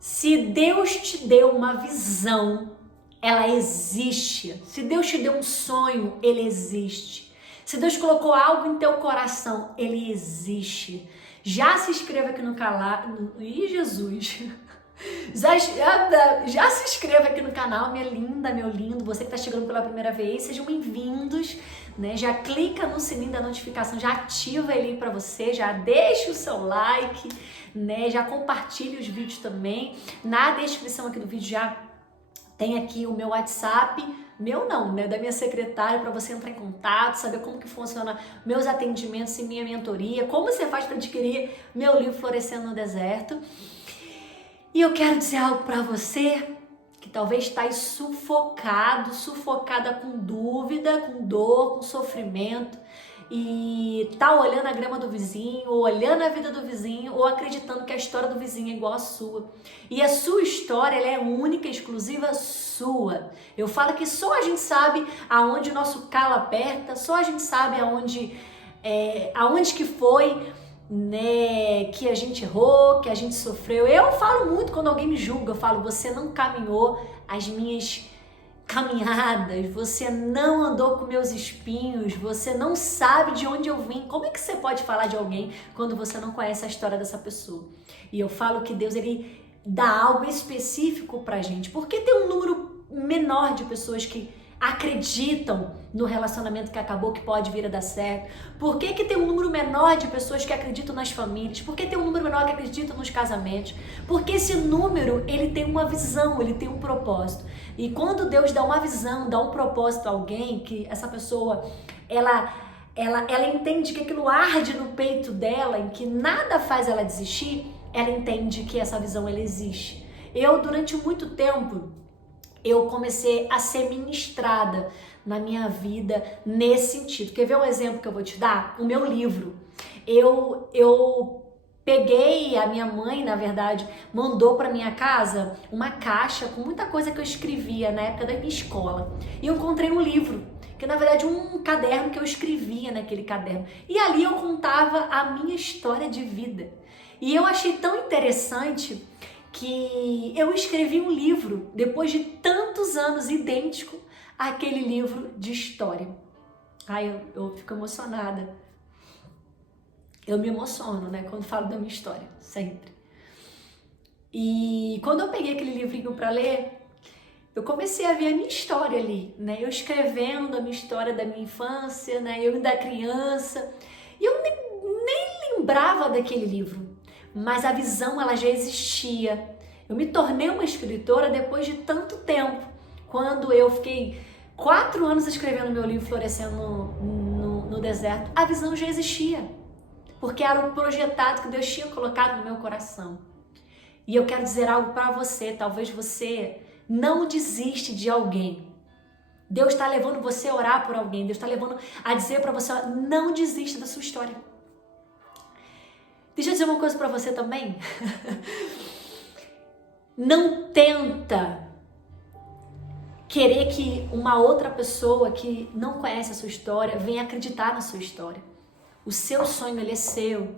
Se Deus te deu uma visão, ela existe. Se Deus te deu um sonho, ele existe. Se Deus colocou algo em teu coração, ele existe. Já se inscreva aqui no canal. Ih, Jesus! Já se inscreva aqui no canal, minha linda, meu lindo. Você que está chegando pela primeira vez, sejam bem-vindos, né? Já clica no sininho da notificação, já ativa ele aí para você, já deixa o seu like, né? Já compartilha os vídeos também. Na descrição aqui do vídeo já tem aqui o meu WhatsApp, meu não, né? Da minha secretária, para você entrar em contato, saber como que funciona meus atendimentos e minha mentoria, como você faz para adquirir meu livro Florescendo no Deserto. E eu quero dizer algo para você que talvez está aí sufocado, sufocada com dúvida, com dor, com sofrimento e tá olhando a grama do vizinho, ou olhando a vida do vizinho, ou acreditando que a história do vizinho é igual à sua. E a sua história, ela é única, exclusiva sua. Eu falo que só a gente sabe aonde o nosso calo aperta, só a gente sabe aonde que foi, né, que a gente errou, que a gente sofreu. Eu falo muito quando alguém me julga, eu falo, você não caminhou as minhas caminhadas, você não andou com meus espinhos, você não sabe de onde eu vim. Como é que você pode falar de alguém quando você não conhece a história dessa pessoa? E eu falo que Deus, ele dá algo específico pra gente, porque tem um número menor de pessoas que acreditam no relacionamento que acabou, que pode vir a dar certo? Por que tem um número menor de pessoas que acreditam nas famílias? Por que tem um número menor que acreditam nos casamentos? Porque esse número, ele tem uma visão, ele tem um propósito. E quando Deus dá uma visão, dá um propósito a alguém, que essa pessoa, ela entende que aquilo arde no peito dela, em que nada faz ela desistir, ela entende que essa visão, ela existe. Eu, durante muito tempo, eu comecei a ser ministrada na minha vida nesse sentido. Quer ver um exemplo que eu vou te dar? O meu livro. Eu peguei, a minha mãe, na verdade, mandou para minha casa uma caixa com muita coisa que eu escrevia na época da minha escola. E eu encontrei um livro, que na verdade um caderno que eu escrevia naquele caderno. E ali eu contava a minha história de vida. E eu achei tão interessante que eu escrevi um livro, depois de tantos anos, idêntico àquele livro de história. Ai, eu fico emocionada. Eu me emociono, né, quando falo da minha história, sempre. E quando eu peguei aquele livrinho para ler, eu comecei a ver a minha história ali, né, eu escrevendo a minha história da minha infância, né, eu ainda criança, e eu nem lembrava daquele livro. Mas a visão, ela já existia. Eu me tornei uma escritora depois de tanto tempo. Quando eu fiquei 4 anos escrevendo meu livro Florescendo no Deserto, a visão já existia. Porque era o projetado que Deus tinha colocado no meu coração. E eu quero dizer algo para você. Talvez você não desiste de alguém. Deus está levando você a orar por alguém. Deus está levando a dizer para você, não desista da sua história. Deixa eu dizer uma coisa pra você também. Não tenta querer que uma outra pessoa que não conhece a sua história venha acreditar na sua história. O seu sonho, ele é seu.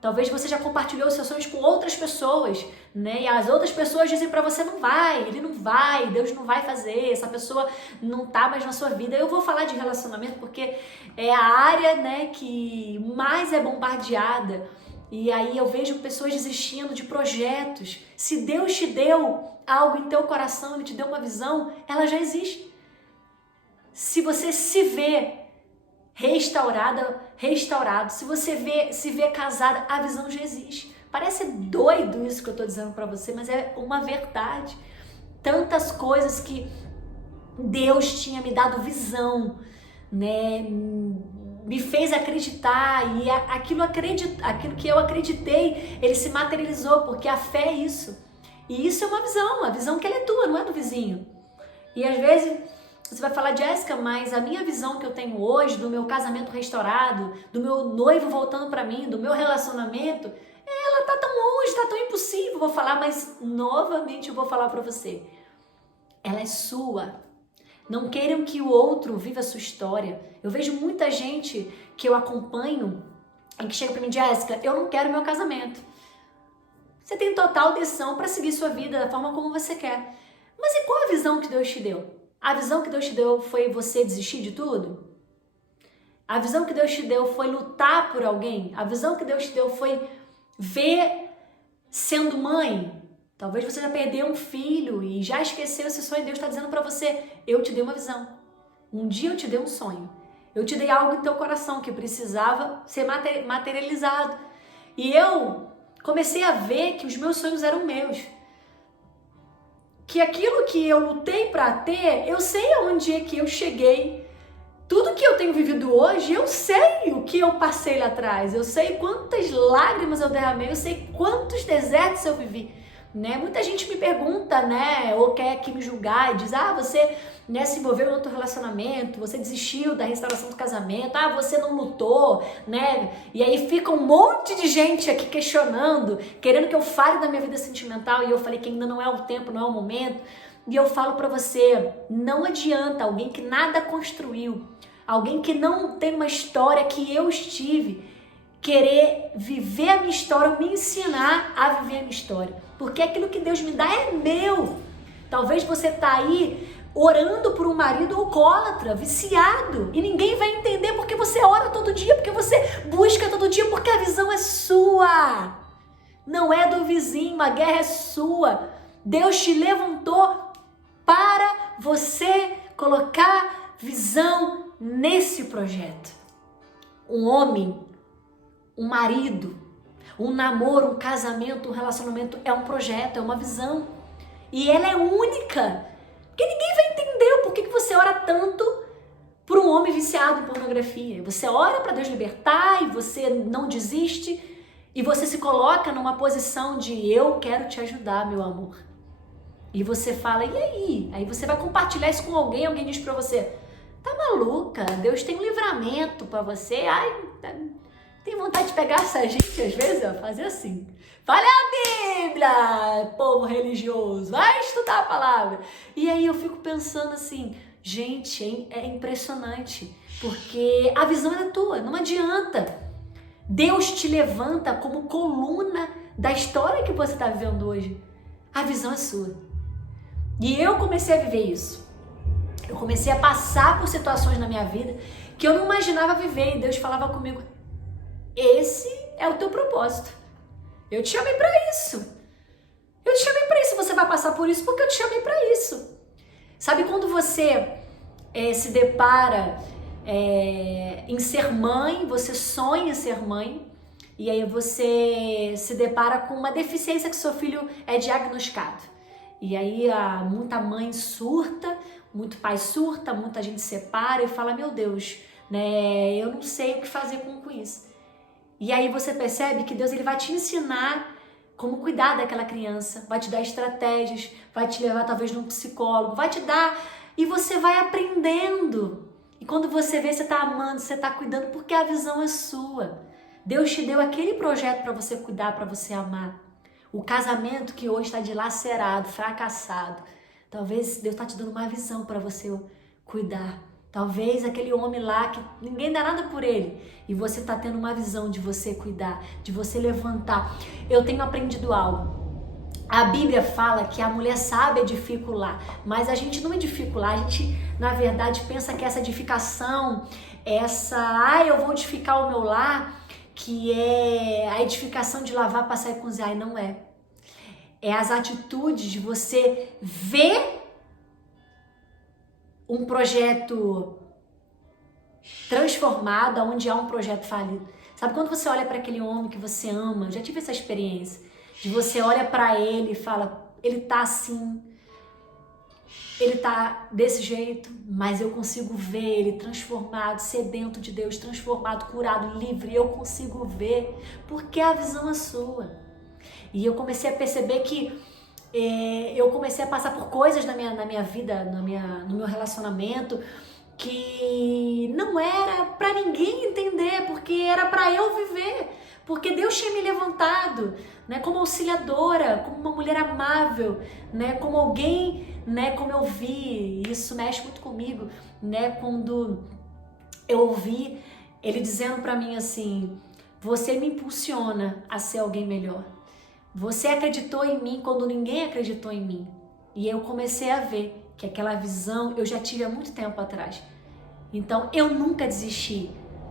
Talvez você já compartilhou os seus sonhos com outras pessoas, né? E as outras pessoas dizem pra você, não vai, ele não vai, Deus não vai fazer, essa pessoa não tá mais na sua vida. Eu vou falar de relacionamento porque é a área, né, que mais é bombardeada. E aí eu vejo pessoas desistindo de projetos. Se Deus te deu algo em teu coração, Ele te deu uma visão, ela já existe. Se você se vê restaurado, se você se vê casada, a visão já existe. Parece doido isso que eu tô dizendo pra você, mas é uma verdade. Tantas coisas que Deus tinha me dado visão, né? Me fez acreditar, e aquilo que eu acreditei, ele se materializou, porque a fé é isso. E isso é uma visão que ela é tua, não é do vizinho. E às vezes você vai falar, Jéssica, mas a minha visão que eu tenho hoje, do meu casamento restaurado, do meu noivo voltando pra mim, do meu relacionamento, ela tá tão longe, tá tão impossível. Vou falar, mas novamente eu vou falar pra você. Ela é sua. Não queiram que o outro viva a sua história. Eu vejo muita gente que eu acompanho e que chega pra mim, Jéssica, eu não quero meu casamento. Você tem total decisão para seguir sua vida da forma como você quer. Mas e qual a visão que Deus te deu? A visão que Deus te deu foi você desistir de tudo? A visão que Deus te deu foi lutar por alguém? A visão que Deus te deu foi ver sendo mãe? Talvez você já perdeu um filho e já esqueceu esse sonho. Deus está dizendo para você, eu te dei uma visão. Um dia eu te dei um sonho. Eu te dei algo em teu coração que precisava ser materializado. E eu comecei a ver que os meus sonhos eram meus. Que aquilo que eu lutei para ter, eu sei aonde é que eu cheguei. Tudo que eu tenho vivido hoje, eu sei o que eu passei lá atrás. Eu sei quantas lágrimas eu derramei, eu sei quantos desertos eu vivi. Né? Muita gente me pergunta, né, ou quer aqui me julgar e diz, você se envolveu em outro relacionamento, você desistiu da restauração do casamento, você não lutou, né? E aí fica um monte de gente aqui questionando, querendo que eu fale da minha vida sentimental, e eu falei que ainda não é o tempo, não é o momento. E eu falo pra você, não adianta alguém que nada construiu, alguém que não tem uma história que eu estive, querer viver a minha história, me ensinar a viver a minha história. Porque aquilo que Deus me dá é meu. Talvez você tá aí orando por um marido alcoólatra, viciado, e ninguém vai entender porque você ora todo dia, porque você busca todo dia, porque a visão é sua. Não é do vizinho, a guerra é sua. Deus te levantou para você colocar visão nesse projeto. Um homem, um marido, um namoro, um casamento, um relacionamento é um projeto, é uma visão. E ela é única. Porque ninguém vai entender por que você ora tanto por um homem viciado em pornografia. Você ora para Deus libertar e você não desiste. E você se coloca numa posição de eu quero te ajudar, meu amor. E você fala, e aí? Aí você vai compartilhar isso com alguém, alguém diz pra você, tá maluca? Deus tem um livramento pra você. Ai, tem vontade de pegar essa gente às vezes, fazer assim. Fale a Bíblia, povo religioso, vai estudar a palavra. E aí eu fico pensando assim, gente, é impressionante, porque a visão é tua, não adianta. Deus te levanta como coluna da história que você está vivendo hoje. A visão é sua. E eu comecei a viver isso. Eu comecei a passar por situações na minha vida que eu não imaginava viver. E Deus falava comigo, esse é o teu propósito. Eu te chamei para isso. Eu te chamei para isso. Você vai passar por isso porque eu te chamei para isso. Sabe quando você se depara em ser mãe, você sonha em ser mãe, e aí você se depara com uma deficiência que seu filho é diagnosticado. E aí muita mãe surta, muito pai surta, muita gente separa e fala, meu Deus, né, eu não sei o que fazer com isso. E aí você percebe que Deus ele vai te ensinar como cuidar daquela criança, vai te dar estratégias, vai te levar talvez num psicólogo, vai te dar, e você vai aprendendo. E quando você vê, você está amando, você está cuidando, porque a visão é sua. Deus te deu aquele projeto para você cuidar, para você amar. O casamento que hoje está dilacerado, fracassado, talvez Deus está te dando uma visão para você cuidar. Talvez aquele homem lá que ninguém dá nada por ele e você está tendo uma visão de você cuidar, de você levantar. Eu tenho aprendido algo. A Bíblia fala que a mulher sabe edificar o lar, mas a gente não edifica o lar, a gente na verdade pensa que essa edificação, eu vou edificar o meu lar, que é a edificação de lavar, passar e cozinhar, e não é. É as atitudes de você ver um projeto transformado, onde há um projeto falido. Sabe quando você olha para aquele homem que você ama, eu já tive essa experiência, de você olha para ele e fala, ele tá assim, ele tá desse jeito, mas eu consigo ver ele transformado, sedento de Deus, transformado, curado, livre, eu consigo ver, porque a visão é sua. E eu comecei a perceber que eu comecei a passar por coisas na minha vida, no meu relacionamento, que não era para ninguém entender, porque era para eu viver, porque Deus tinha me levantado, né, como auxiliadora, como uma mulher amável, né, como alguém, né, como eu vi, isso mexe muito comigo, né, quando eu ouvi ele dizendo para mim assim, você me impulsiona a ser alguém melhor. Você acreditou em mim quando ninguém acreditou em mim. E eu comecei a ver que aquela visão eu já tive há muito tempo atrás. Então eu nunca desisti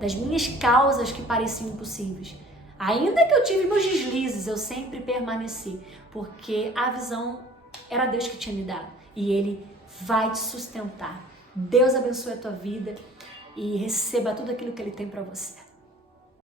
das minhas causas que pareciam impossíveis. Ainda que eu tive meus deslizes, eu sempre permaneci, porque a visão era Deus que tinha me dado e Ele vai te sustentar. Deus abençoe a tua vida e receba tudo aquilo que Ele tem para você.